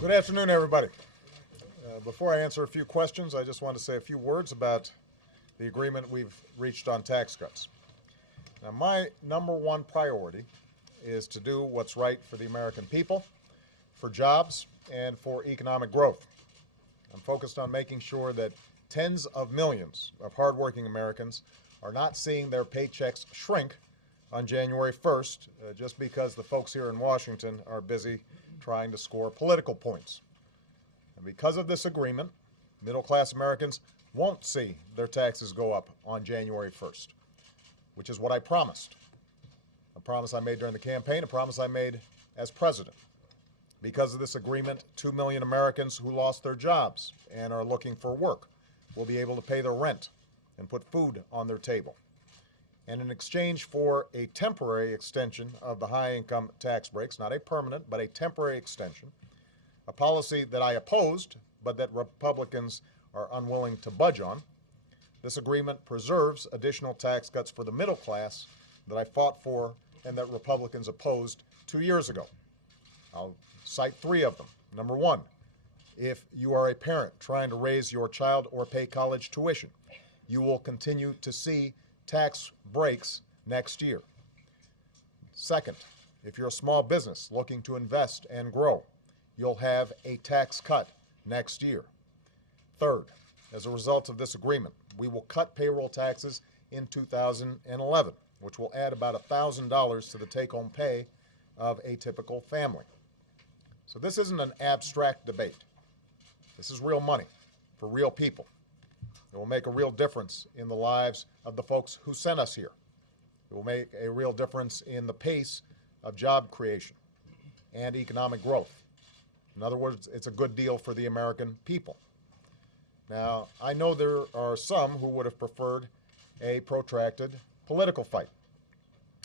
Good afternoon, everybody. Before I answer a few questions, I just want to say a few words about the agreement we've reached on tax cuts. Now, my number one priority is to do what's right for the American people, for jobs, and for economic growth. I'm focused on making sure that tens of millions of hardworking Americans are not seeing their paychecks shrink on January 1st just because the folks here in Washington are busy trying to score political points. And because of this agreement, middle-class Americans won't see their taxes go up on January 1st, which is what I promised. A promise I made during the campaign, a promise I made as president. Because of this agreement, 2 million Americans who lost their jobs and are looking for work will be able to pay their rent and put food on their table. And in exchange for a temporary extension of the high-income tax breaks, not a permanent, but a temporary extension, a policy that I opposed, but that Republicans are unwilling to budge on, this agreement preserves additional tax cuts for the middle class that I fought for and that Republicans opposed 2 years ago. I'll cite three of them. Number one, if you are a parent trying to raise your child or pay college tuition, you will continue to see tax breaks next year. Second, if you're a small business looking to invest and grow, you'll have a tax cut next year. Third, as a result of this agreement, we will cut payroll taxes in 2011, which will add about $1,000 to the take-home pay of a typical family. So this isn't an abstract debate. This is real money for real people. It will make a real difference in the lives of the folks who sent us here. It will make a real difference in the pace of job creation and economic growth. In other words, it's a good deal for the American people. Now, I know there are some who would have preferred a protracted political fight,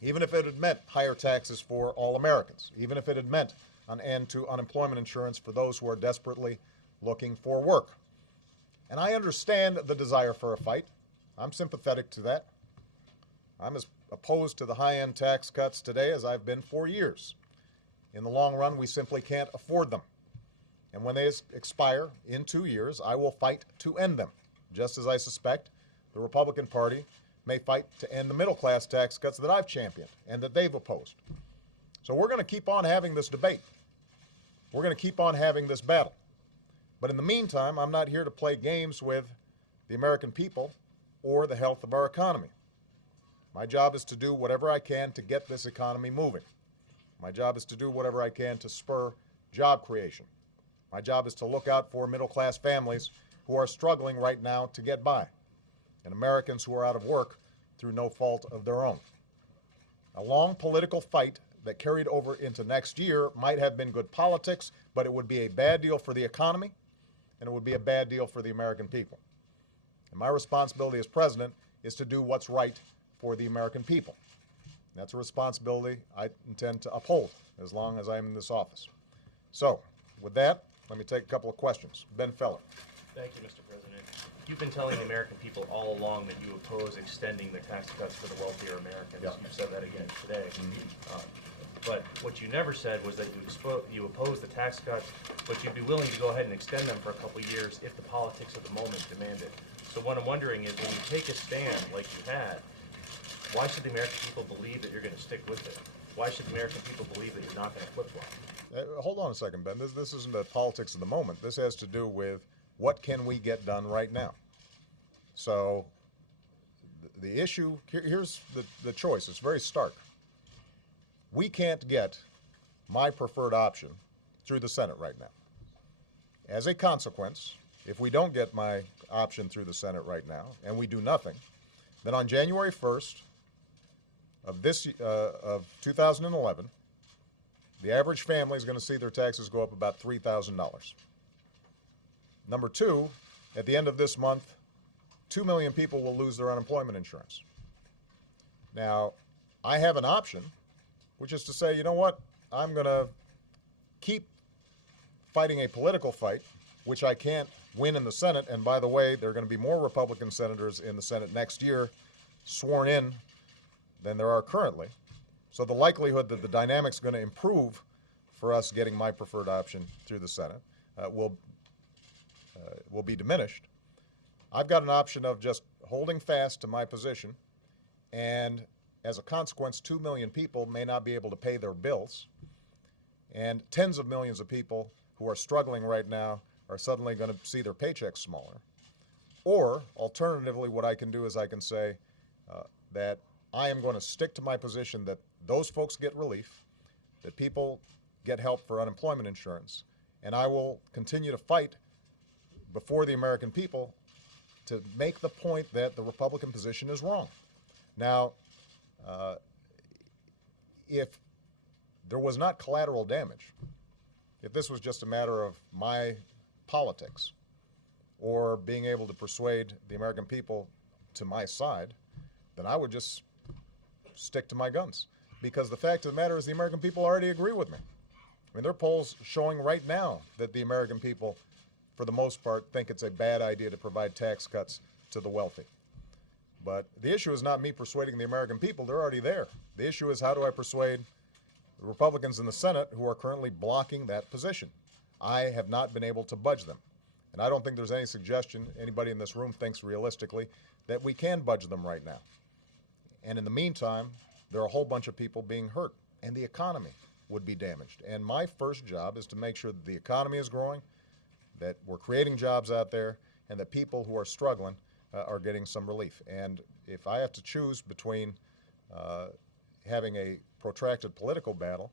even if it had meant higher taxes for all Americans, even if it had meant an end to unemployment insurance for those who are desperately looking for work. And I understand the desire for a fight. I'm sympathetic to that. I'm as opposed to the high-end tax cuts today as I've been for years. In the long run, we simply can't afford them. And when they expire in 2 years, I will fight to end them, just as I suspect the Republican Party may fight to end the middle-class tax cuts that I've championed and that they've opposed. So we're going to keep on having this debate. We're going to keep on having this battle. But in the meantime, I'm not here to play games with the American people or the health of our economy. My job is to do whatever I can to get this economy moving. My job is to do whatever I can to spur job creation. My job is to look out for middle-class families who are struggling right now to get by, and Americans who are out of work through no fault of their own. A long political fight that carried over into next year might have been good politics, but it would be a bad deal for the economy, and it would be a bad deal for the American people. And my responsibility as president is to do what's right for the American people. And that's a responsibility I intend to uphold as long as I'm in this office. So, with that, let me take a couple of questions. Ben Feller. Thank you, Mr. President. You've been telling the American people all along that you oppose extending the tax cuts for the wealthier Americans. Yeah. You've said that again today. But what you never said was that you oppose the tax cuts, but you'd be willing to go ahead and extend them for a couple of years if the politics of the moment demanded. So what I'm wondering is, when you take a stand like you had, why should the American people believe that you're going to stick with it? Why should the American people believe that you're not going to flip-flop? Hold on a second, Ben. This isn't the politics of the moment. This has to do with what can we get done right now. So the issue, here's the choice. It's very stark. We can't get my preferred option through the Senate right now. As a consequence, if we don't get my option through the Senate right now, and we do nothing, then on January 1st of 2011, the average family is going to see their taxes go up about $3,000. Number two, at the end of this month, 2 million people will lose their unemployment insurance. Now, I have an option, which is to say, you know what, I'm going to keep fighting a political fight, which I can't win in the Senate. And by the way, there are going to be more Republican senators in the Senate next year sworn in than there are currently. So the likelihood that the dynamic's going to improve for us getting my preferred option through the Senate will be diminished. I've got an option of just holding fast to my position, and as a consequence, 2 million people may not be able to pay their bills, and tens of millions of people who are struggling right now are suddenly going to see their paychecks smaller. Or, alternatively, what I can do is I can say that I am going to stick to my position that those folks get relief, that people get help for unemployment insurance, and I will continue to fight before the American people to make the point that the Republican position is wrong. Now, if there was not collateral damage, if this was just a matter of my politics or being able to persuade the American people to my side, then I would just stick to my guns. Because the fact of the matter is the American people already agree with me. I mean, there are polls showing right now that the American people, for the most part, think it's a bad idea to provide tax cuts to the wealthy. But the issue is not me persuading the American people. They're already there. The issue is how do I persuade the Republicans in the Senate who are currently blocking that position. I have not been able to budge them. And I don't think there's any suggestion anybody in this room thinks realistically that we can budge them right now. And in the meantime, there are a whole bunch of people being hurt, and the economy would be damaged. And my first job is to make sure that the economy is growing, that we're creating jobs out there, and that people who are struggling are getting some relief. And if I have to choose between having a protracted political battle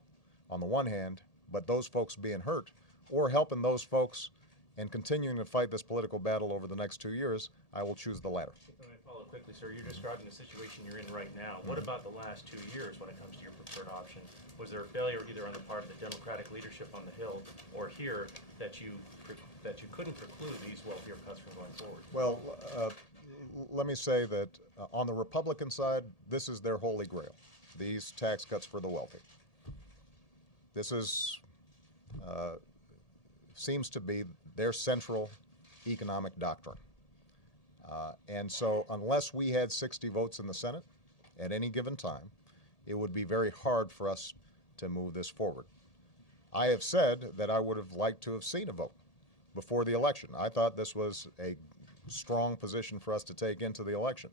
on the one hand, but those folks being hurt, or helping those folks and continuing to fight this political battle over the next 2 years, I will choose the latter. Let me follow quickly, sir. You're describing the situation you're in right now. What about the last 2 years when it comes to your preferred option? Was there a failure either on the part of the Democratic leadership on the Hill or here that you couldn't preclude these wealthier cuts from going forward? Well, let me say that on the Republican side, this is their holy grail, these tax cuts for the wealthy. This is seems to be their central economic doctrine. And so unless we had 60 votes in the Senate at any given time, it would be very hard for us to move this forward. I have said that I would have liked to have seen a vote before the election. I thought this was a strong position for us to take into the election,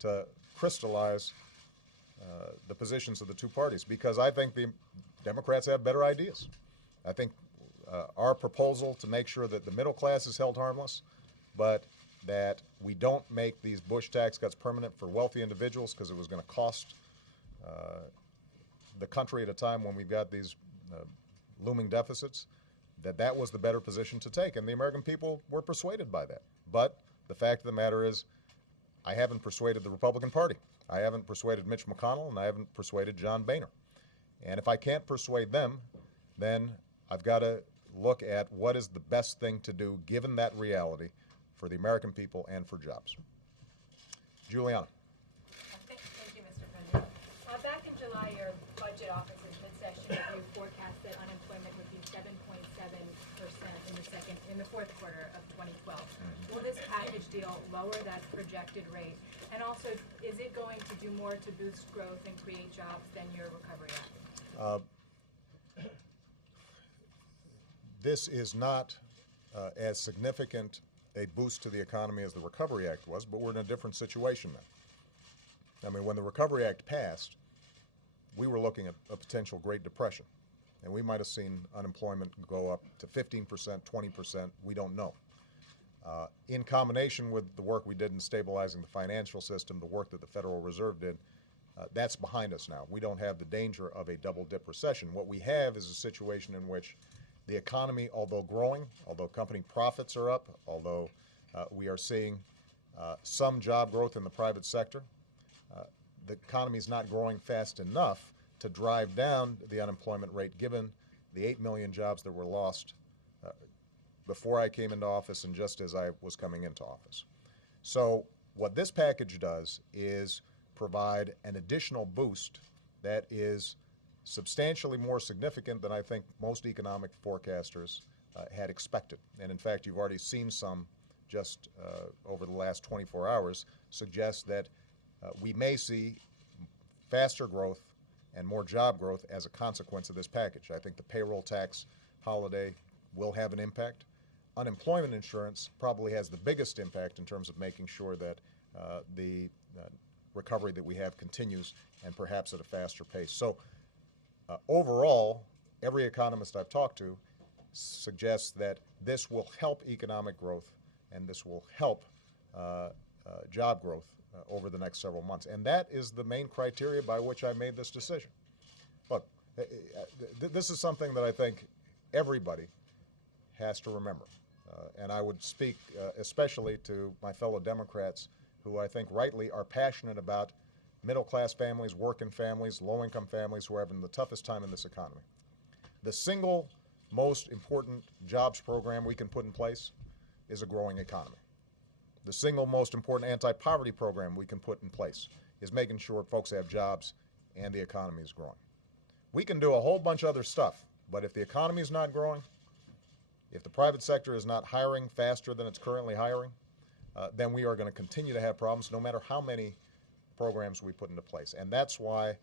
to crystallize the positions of the two parties, because I think the Democrats have better ideas. I think our proposal to make sure that the middle class is held harmless, but that we don't make these Bush tax cuts permanent for wealthy individuals because it was going to cost the country at a time when we've got these looming deficits, that was the better position to take. And the American people were persuaded by that. But the fact of the matter is, I haven't persuaded the Republican Party. I haven't persuaded Mitch McConnell, and I haven't persuaded John Boehner. And if I can't persuade them, then I've got to look at what is the best thing to do given that reality for the American people and for jobs. Juliana. Thank you, Mr. President. Back in July, your budget office's mid-session review forecast that unemployment would be 7.7% in the fourth quarter of 2012. Will this package deal lower that projected rate? And also, is it going to do more to boost growth and create jobs than your Recovery Act? This is not as significant a boost to the economy as the Recovery Act was, but we're in a different situation now. I mean, when the Recovery Act passed, we were looking at a potential Great Depression, and we might have seen unemployment go up to 15%, 20%, we don't know. In combination with the work we did in stabilizing the financial system, the work that the Federal Reserve did, that's behind us now. We don't have the danger of a double-dip recession. What we have is a situation in which the economy, although growing, although company profits are up, although we are seeing some job growth in the private sector, the economy is not growing fast enough to drive down the unemployment rate given the 8 million jobs that were lost before I came into office and just as I was coming into office. So what this package does is provide an additional boost that is substantially more significant than I think most economic forecasters had expected. And in fact, you've already seen some just over the last 24 hours suggest that we may see faster growth and more job growth as a consequence of this package. I think the payroll tax holiday will have an impact. Unemployment insurance probably has the biggest impact in terms of making sure that the recovery that we have continues and perhaps at a faster pace. So overall, every economist I've talked to suggests that this will help economic growth and this will help job growth over the next several months. And that is the main criteria by which I made this decision. Look, this is something that I think everybody has to remember. And I would speak especially to my fellow Democrats who I think rightly are passionate about middle-class families, working families, low-income families who are having the toughest time in this economy. The single most important jobs program we can put in place is a growing economy. The single most important anti-poverty program we can put in place is making sure folks have jobs and the economy is growing. We can do a whole bunch of other stuff, but if the economy is not growing, if the private sector is not hiring faster than it's currently hiring, then we are going to continue to have problems no matter how many programs we put into place. And that's why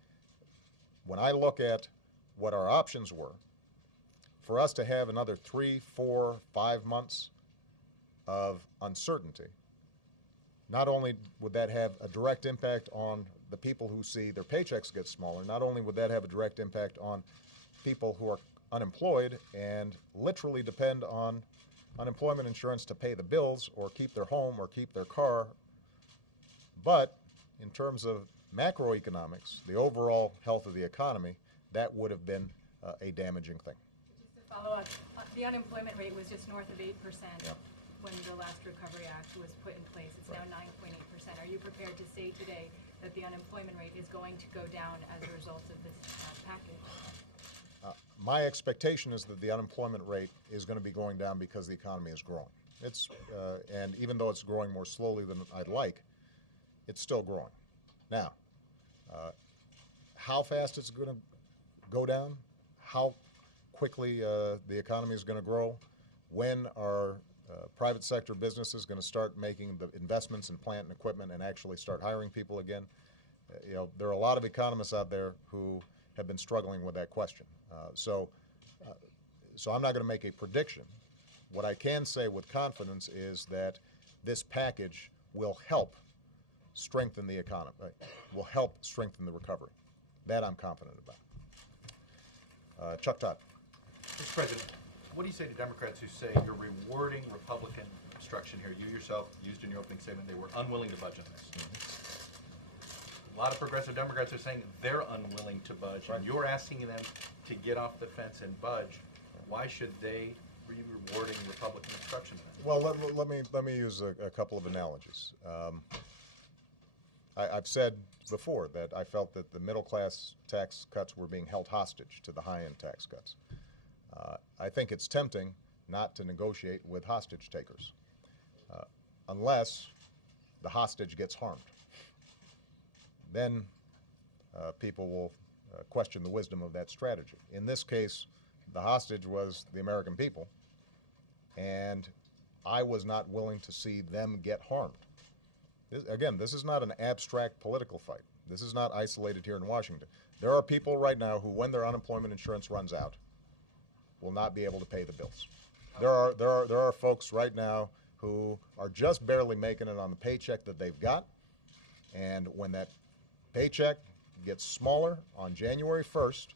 when I look at what our options were, for us to have another 3, 4, 5 months of uncertainty, not only would that have a direct impact on the people who see their paychecks get smaller, not only would that have a direct impact on people who are unemployed and literally depend on unemployment insurance to pay the bills or keep their home or keep their car, but in terms of macroeconomics, the overall health of the economy, that would have been a damaging thing. Just to follow up, the unemployment rate was just north of 8% Yeah. when the last Recovery Act was put in place. It's Right. now 9.8%. Are you prepared to say today that the unemployment rate is going to go down as a result of this package? My expectation is that the unemployment rate is going to be going down because the economy is growing. And even though it's growing more slowly than I'd like, it's still growing. Now, how fast it's going to go down, how quickly the economy is going to grow, when our private sector businesses going to start making the investments in plant and equipment and actually start hiring people again, there are a lot of economists out there who have been struggling with that question. So I'm not going to make a prediction. What I can say with confidence is that this package will help strengthen the economy, will help strengthen the recovery. That I'm confident about. Chuck Todd. Mr. President, what do you say to Democrats who say you're rewarding Republican obstruction here? You yourself used in your opening statement they were unwilling to budge on this. A lot of progressive Democrats are saying they're unwilling to budge, Right. and you're asking them to get off the fence and budge. Why should they be rewarding Republican obstruction then? Well, let me use a couple of analogies. I've said before that I felt that the middle class tax cuts were being held hostage to the high-end tax cuts. I think it's tempting not to negotiate with hostage takers unless the hostage gets harmed. Then people will question the wisdom of that strategy. In this case, the hostage was the American people, and I was not willing to see them get harmed. This is not an abstract political fight. This is not isolated here in Washington. There are people right now who, when their unemployment insurance runs out, will not be able to pay the bills. There are folks right now who are just barely making it on the paycheck that they've got, and when that paycheck gets smaller on January 1st,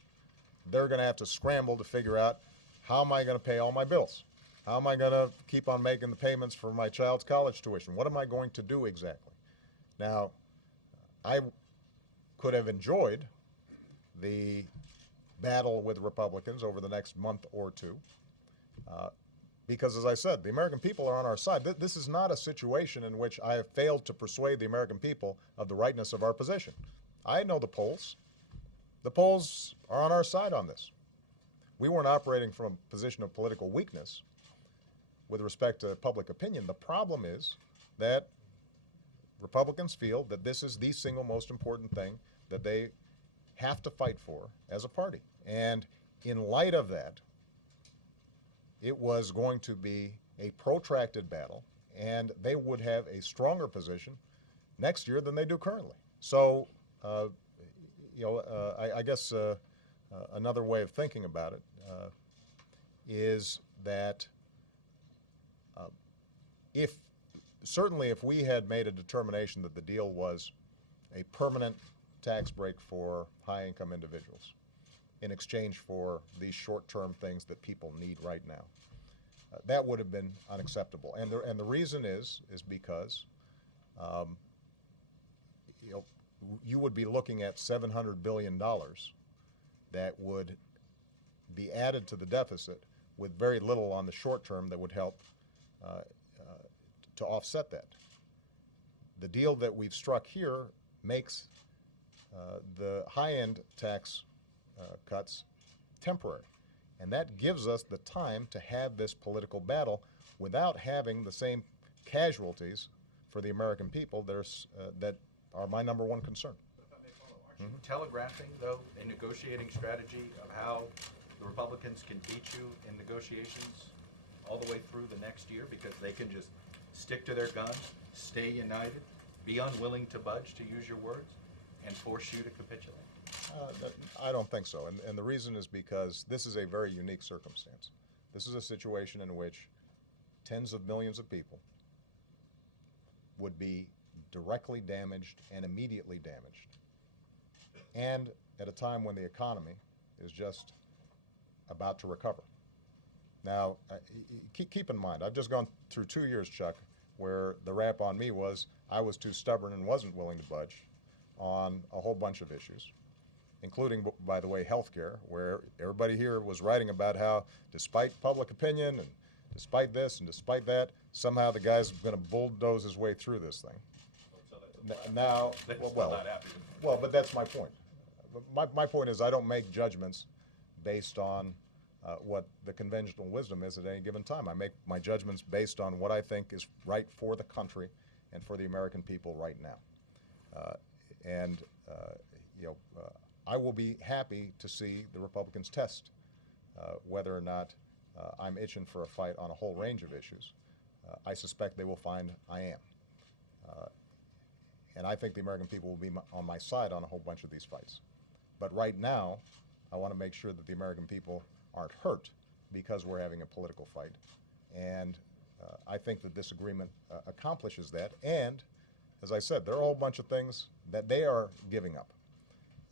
they're going to have to scramble to figure out, how am I going to pay all my bills? How am I going to keep on making the payments for my child's college tuition? What am I going to do exactly? Now, I could have enjoyed the battle with Republicans over the next month or two because, as I said, the American people are on our side. This is not a situation in which I have failed to persuade the American people of the rightness of our position. I know the polls. The polls are on our side on this. We weren't operating from a position of political weakness with respect to public opinion. The problem is that Republicans feel that this is the single most important thing that they have to fight for as a party. And in light of that, it was going to be a protracted battle, and they would have a stronger position next year than they do currently. So, I guess another way of thinking about it is that certainly if we had made a determination that the deal was a permanent tax break for high-income individuals in exchange for these short-term things that people need right now, that would have been unacceptable. And the reason is because you would be looking at $700 billion that would be added to the deficit with very little on the short term that would help to offset that. The deal that we've struck here makes the high-end tax cuts temporary. And that gives us the time to have this political battle without having the same casualties for the American people that are my number one concern. Aren't you telegraphing, though, a negotiating strategy of how the Republicans can beat you in negotiations all the way through the next year because they can just stick to their guns, stay united, be unwilling to budge, to use your words, and force you to capitulate? I don't think so, and the reason is because this is a very unique circumstance. This is a situation in which tens of millions of people would be directly damaged and immediately damaged, and at a time when the economy is just about to recover. Now, keep in mind, I've just gone through 2 years, Chuck, where the rap on me was I was too stubborn and wasn't willing to budge on a whole bunch of issues, including, by the way, health care, where everybody here was writing about how, despite public opinion and despite this and despite that, somehow the guy's going to bulldoze his way through this thing. Now, well, but that's my point. My point is I don't make judgments based on what the conventional wisdom is at any given time. I make my judgments based on what I think is right for the country and for the American people right now. I will be happy to see the Republicans test whether or not I'm itching for a fight on a whole range of issues. I suspect they will find I am. And I think the American people will be on my side on a whole bunch of these fights. But right now, I want to make sure that the American people aren't hurt because we're having a political fight. And I think that this agreement accomplishes that. And, as I said, there are a whole bunch of things that they are giving up.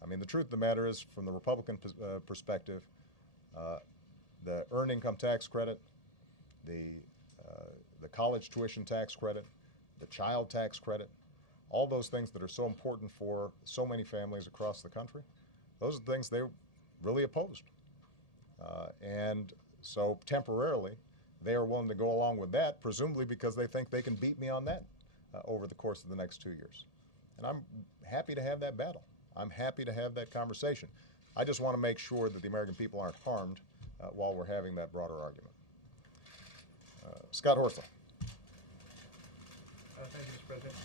I mean, the truth of the matter is, from the Republican perspective, the earned income tax credit, the college tuition tax credit, the child tax credit, all those things that are so important for so many families across the country, those are things they really opposed. And so temporarily, they are willing to go along with that, presumably because they think they can beat me on that over the course of the next 2 years. And I'm happy to have that battle. I'm happy to have that conversation. I just want to make sure that the American people aren't harmed while we're having that broader argument. Scott Horsley. Thank you, Mr. President.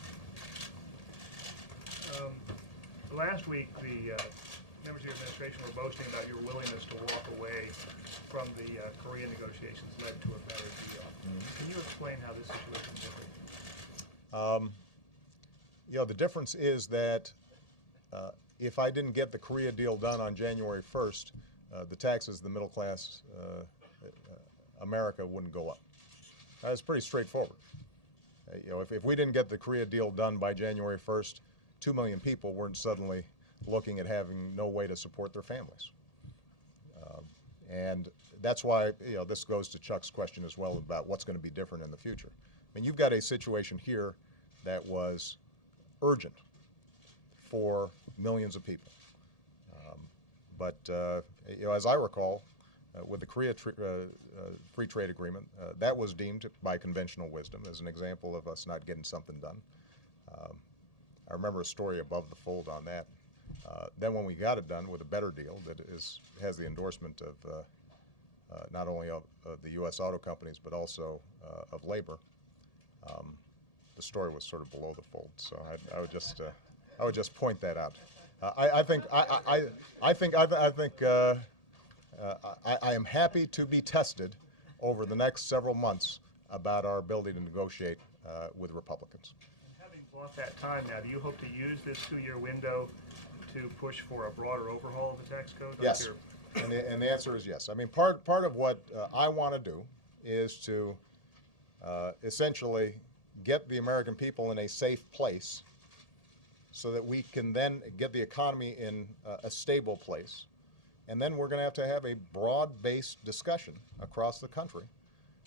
Last week, the members of your administration were boasting about your willingness to walk away from the Korea negotiations led to a better deal. Can you explain how this situation is different? The difference is that if I didn't get the Korea deal done on January 1st, the taxes the middle class America wouldn't go up. That's pretty straightforward. If we didn't get the Korea deal done by January 1st, 2 million people weren't suddenly looking at having no way to support their families. And that's why this goes to Chuck's question as well about what's going to be different in the future. I mean, you've got a situation here that was urgent for millions of people. But as I recall, with the Korea Free Trade Agreement, that was deemed by conventional wisdom as an example of us not getting something done. I remember a story above the fold on that. Then when we got it done with a better deal that has the endorsement of not only of the U.S. auto companies but also of labor, the story was sort of below the fold. So I would just point that out. I am happy to be tested over the next several months about our ability to negotiate with Republicans. Having bought that time now, do you hope to use this 2-year window to push for a broader overhaul of the tax code? Yes, and the answer is yes. I mean, part of what I want to do is to essentially get the American people in a safe place so that we can then get the economy in a stable place. And then we're going to have a broad-based discussion across the country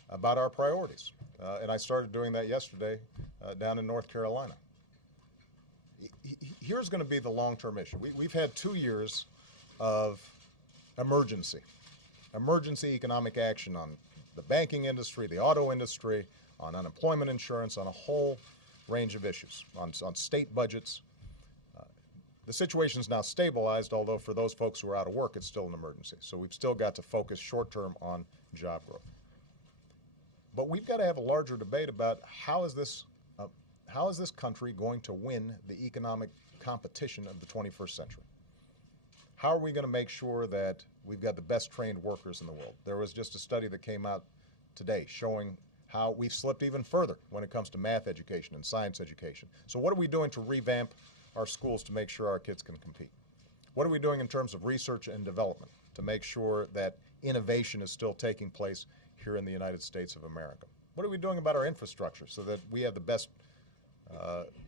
about our priorities. And I started doing that yesterday down in North Carolina. Here's going to be the long-term issue. We've had 2 years of emergency economic action on the banking industry, the auto industry, on unemployment insurance, on a whole range of issues, on state budgets. The situation's now stabilized, although for those folks who are out of work, it's still an emergency. So we've still got to focus short-term on job growth. But we've got to have a larger debate about how is this country going to win the economic competition of the 21st century? How are we going to make sure that we've got the best trained workers in the world? There was just a study that came out today showing how we've slipped even further when it comes to math education and science education. So what are we doing to revamp our schools to make sure our kids can compete? What are we doing in terms of research and development to make sure that innovation is still taking place here in the United States of America? What are we doing about our infrastructure so that we have the best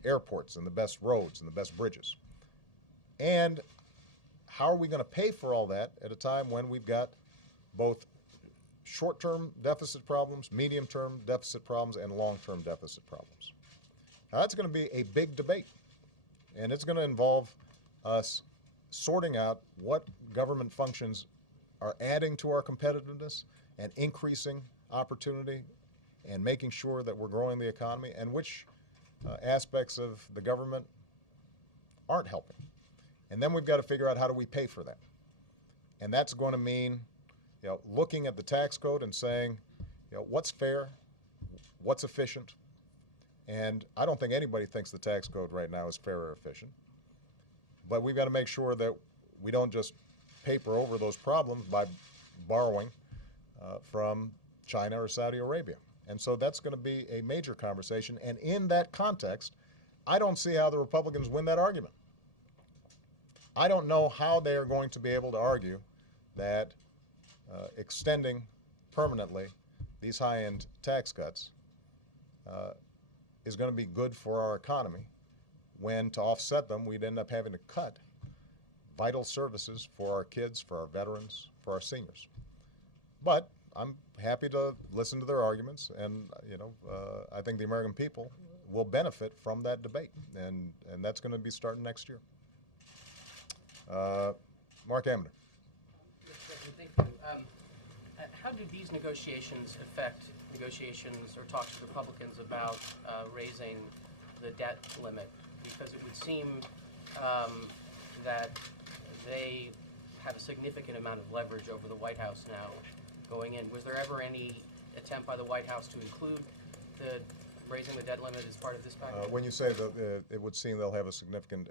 airports and the best roads and the best bridges? And how are we going to pay for all that at a time when we've got both short-term deficit problems, medium-term deficit problems, and long-term deficit problems? Now, that's going to be a big debate, and it's going to involve us sorting out what government functions are adding to our competitiveness and increasing opportunity and making sure that we're growing the economy, and which aspects of the government aren't helping. And then we've got to figure out how do we pay for that. And that's going to mean, looking at the tax code and saying, what's fair, what's efficient. And I don't think anybody thinks the tax code right now is fair or efficient. But we've got to make sure that we don't just paper over those problems by borrowing from China or Saudi Arabia. And so that's going to be a major conversation. And in that context, I don't see how the Republicans win that argument. I don't know how they are going to be able to argue that extending permanently these high-end tax cuts is going to be good for our economy when, to offset them, we'd end up having to cut vital services for our kids, for our veterans, for our seniors. But I'm happy to listen to their arguments, and I think the American people will benefit from that debate, and that's going to be starting next year. Mark Amner. Mr. President, thank you. How do these negotiations affect negotiations or talks with Republicans about raising the debt limit? Because it would seem that they have a significant amount of leverage over the White House now going in. Was there ever any attempt by the White House to include the raising the debt limit as part of this package? When you say that it would seem they'll have a significant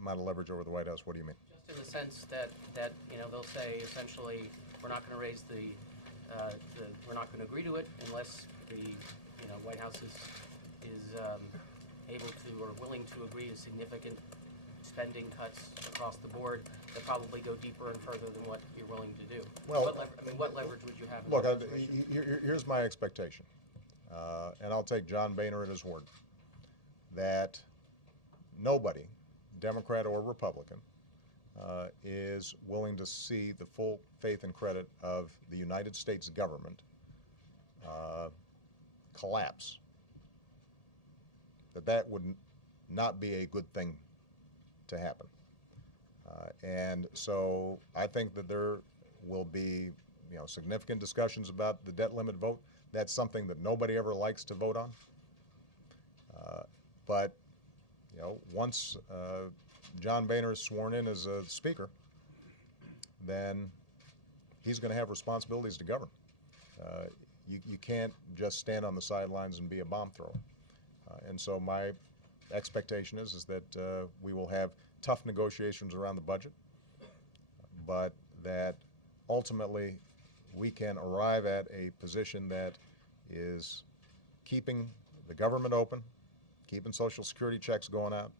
amount of leverage over the White House, what do you mean? Just in the sense that they'll say essentially we're not going to raise we're not going to agree to it unless the White House is able to or willing to agree to significant spending cuts across the board that probably go deeper and further than what you're willing to do. Well, what leverage would you have? In look, that situation? here's my expectation, and I'll take John Boehner at his word, that nobody, Democrat or Republican, is willing to see the full faith and credit of the United States government collapse. That would not be a good thing to happen. And so I think that there will be significant discussions about the debt limit vote. That's something that nobody ever likes to vote on. But once John Boehner is sworn in as a speaker, then he's going to have responsibilities to govern. You can't just stand on the sidelines and be a bomb thrower. And so my expectation is that we will have tough negotiations around the budget, but that ultimately we can arrive at a position that is keeping the government open, keeping Social Security checks going out,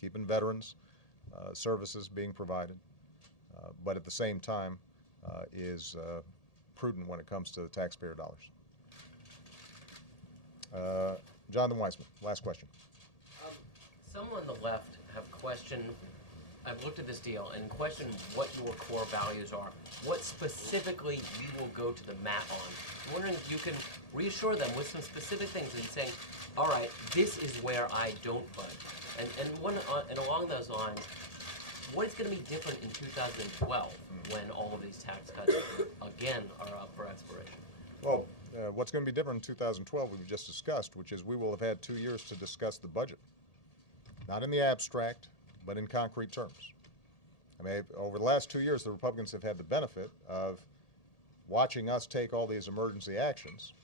keeping veterans services being provided, but at the same time is prudent when it comes to the taxpayer dollars. Jonathan Weissman, last question. Some on the left have questioned, I've looked at this deal and questioned what your core values are. What specifically you will go to the mat on. I'm wondering if you can reassure them with some specific things and saying, all right, this is where I don't budge. And along those lines, what is going to be different in 2012 when all of these tax cuts again are up for expiration? Well, what's going to be different in 2012 we've just discussed, which is we will have had 2 years to discuss the budget. Not in the abstract, but in concrete terms. I mean, over the last 2 years, the Republicans have had the benefit of watching us take all these emergency actions,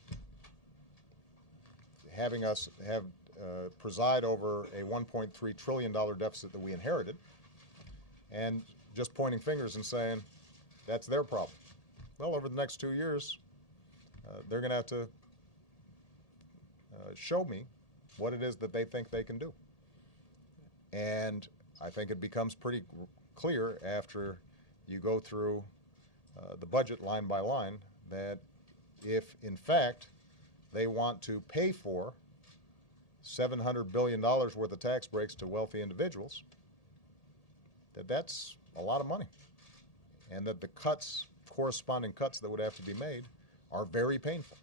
having us have preside over a $1.3 trillion deficit that we inherited, and just pointing fingers and saying, that's their problem. Well, over the next 2 years, they're going to have to show me what it is that they think they can do. And I think it becomes pretty clear after you go through the budget line by line that if, in fact, they want to pay for $700 billion worth of tax breaks to wealthy individuals, that's a lot of money. And that the cuts, corresponding cuts that would have to be made, are very painful.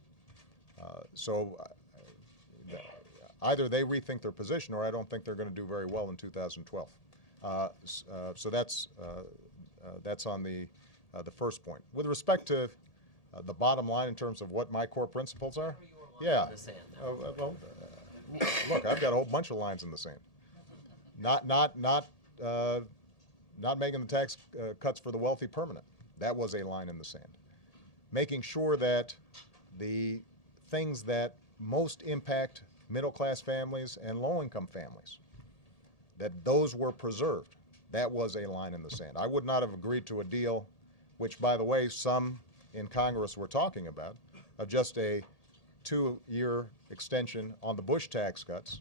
Either they rethink their position, or I don't think they're going to do very well in 2012. So that's on the first point. With respect to the bottom line in terms of what my core principles are, yeah. In the sand now. Look, I've got a whole bunch of lines in the sand. Not making the tax cuts for the wealthy permanent. That was a line in the sand. Making sure that the things that most impact middle-class families and low-income families, that those were preserved. That was a line in the sand. I would not have agreed to a deal, which, by the way, some in Congress were talking about, of just a 2-year extension on the Bush tax cuts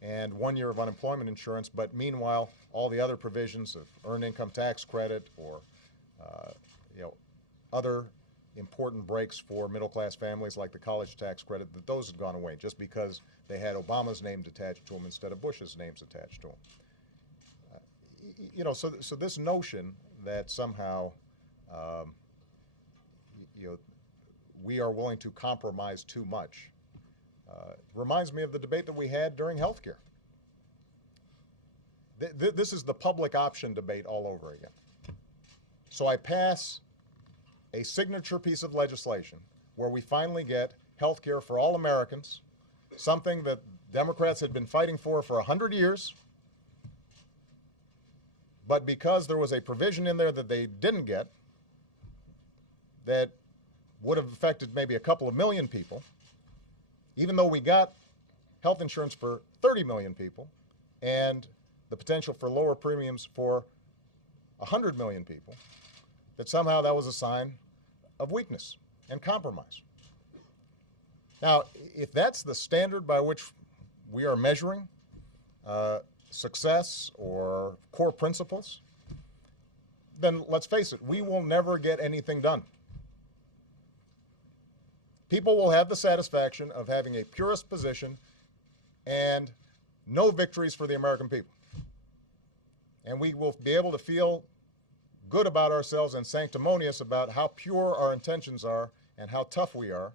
and 1 year of unemployment insurance, but meanwhile, all the other provisions of earned income tax credit or other important breaks for middle-class families like the college tax credit, that those had gone away just because they had Obama's name attached to them instead of Bush's names attached to them. So this notion that somehow we are willing to compromise too much reminds me of the debate that we had during health care. This is the public option debate all over again. So I pass a signature piece of legislation where we finally get health care for all Americans, something that Democrats had been fighting for 100 years, but because there was a provision in there that they didn't get that would have affected maybe a couple of million people, even though we got health insurance for 30 million people and the potential for lower premiums for 100 million people, that somehow that was a sign of weakness and compromise. Now, if that's the standard by which we are measuring success or core principles, then let's face it, we will never get anything done. People will have the satisfaction of having a purist position and no victories for the American people. And we will be able to feel good about ourselves and sanctimonious about how pure our intentions are and how tough we are.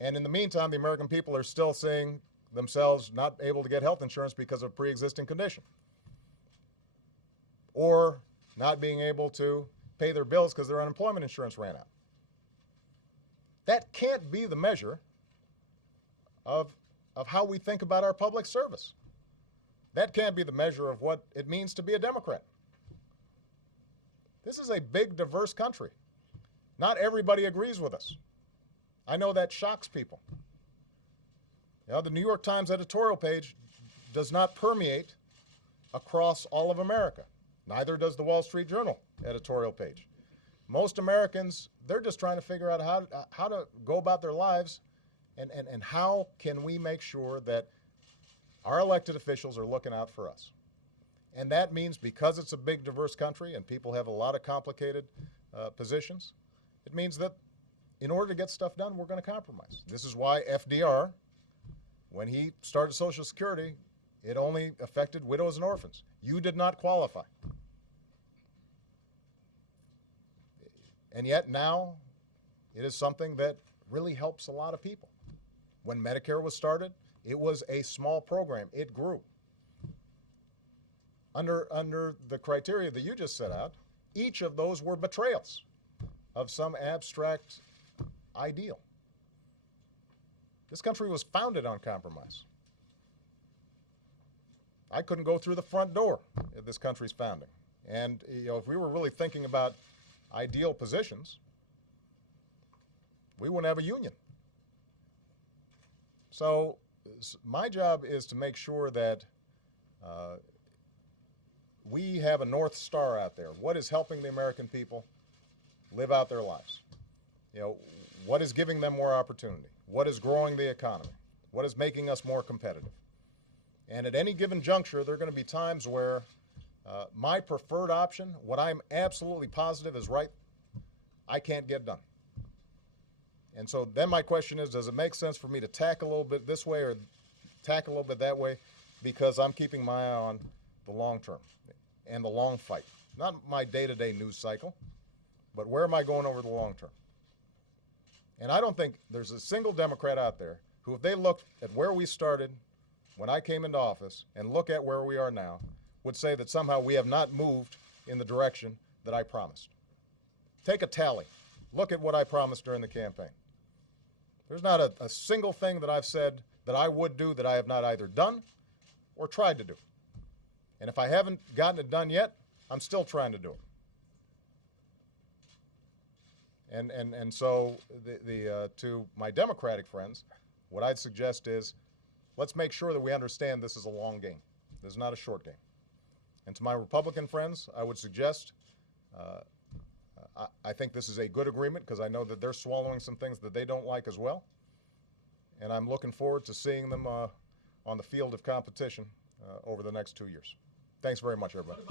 And in the meantime, the American people are still seeing themselves not able to get health insurance because of pre-existing condition, or not being able to pay their bills because their unemployment insurance ran out. That can't be the measure of how we think about our public service. That can't be the measure of what it means to be a Democrat. This is a big, diverse country. Not everybody agrees with us. I know that shocks people. The New York Times editorial page does not permeate across all of America. Neither does the Wall Street Journal editorial page. Most Americans, they're just trying to figure out how to go about their lives and how can we make sure that Our elected officials are looking out for us. And that means because it's a big, diverse country and people have a lot of complicated positions, it means that in order to get stuff done, we're going to compromise. This is why FDR, when he started Social Security, it only affected widows and orphans. You did not qualify. And yet now, it is something that really helps a lot of people. When Medicare was started, it was a small program. It grew. Under the criteria that you just set out, each of those were betrayals of some abstract ideal. This country was founded on compromise. I couldn't go through the front door at this country's founding. And if we were really thinking about ideal positions, we wouldn't have a union. So my job is to make sure that we have a North Star out there. What is helping the American people live out their lives? What is giving them more opportunity? What is growing the economy? What is making us more competitive? And at any given juncture, there are going to be times where my preferred option, what I'm absolutely positive is right, I can't get done. And so then my question is, does it make sense for me to tack a little bit this way or tack a little bit that way, because I'm keeping my eye on the long term and the long fight? Not my day-to-day news cycle, but where am I going over the long term? And I don't think there's a single Democrat out there who, if they looked at where we started when I came into office and look at where we are now, would say that somehow we have not moved in the direction that I promised. Take a tally. Look at what I promised during the campaign. There's not a single thing that I've said that I would do that I have not either done or tried to do. And if I haven't gotten it done yet, I'm still trying to do it. And so to my Democratic friends, what I'd suggest is, let's make sure that we understand this is a long game. This is not a short game. And to my Republican friends, I would suggest, I think this is a good agreement because I know that they're swallowing some things that they don't like as well. And I'm looking forward to seeing them on the field of competition over the next 2 years. Thanks very much, everybody.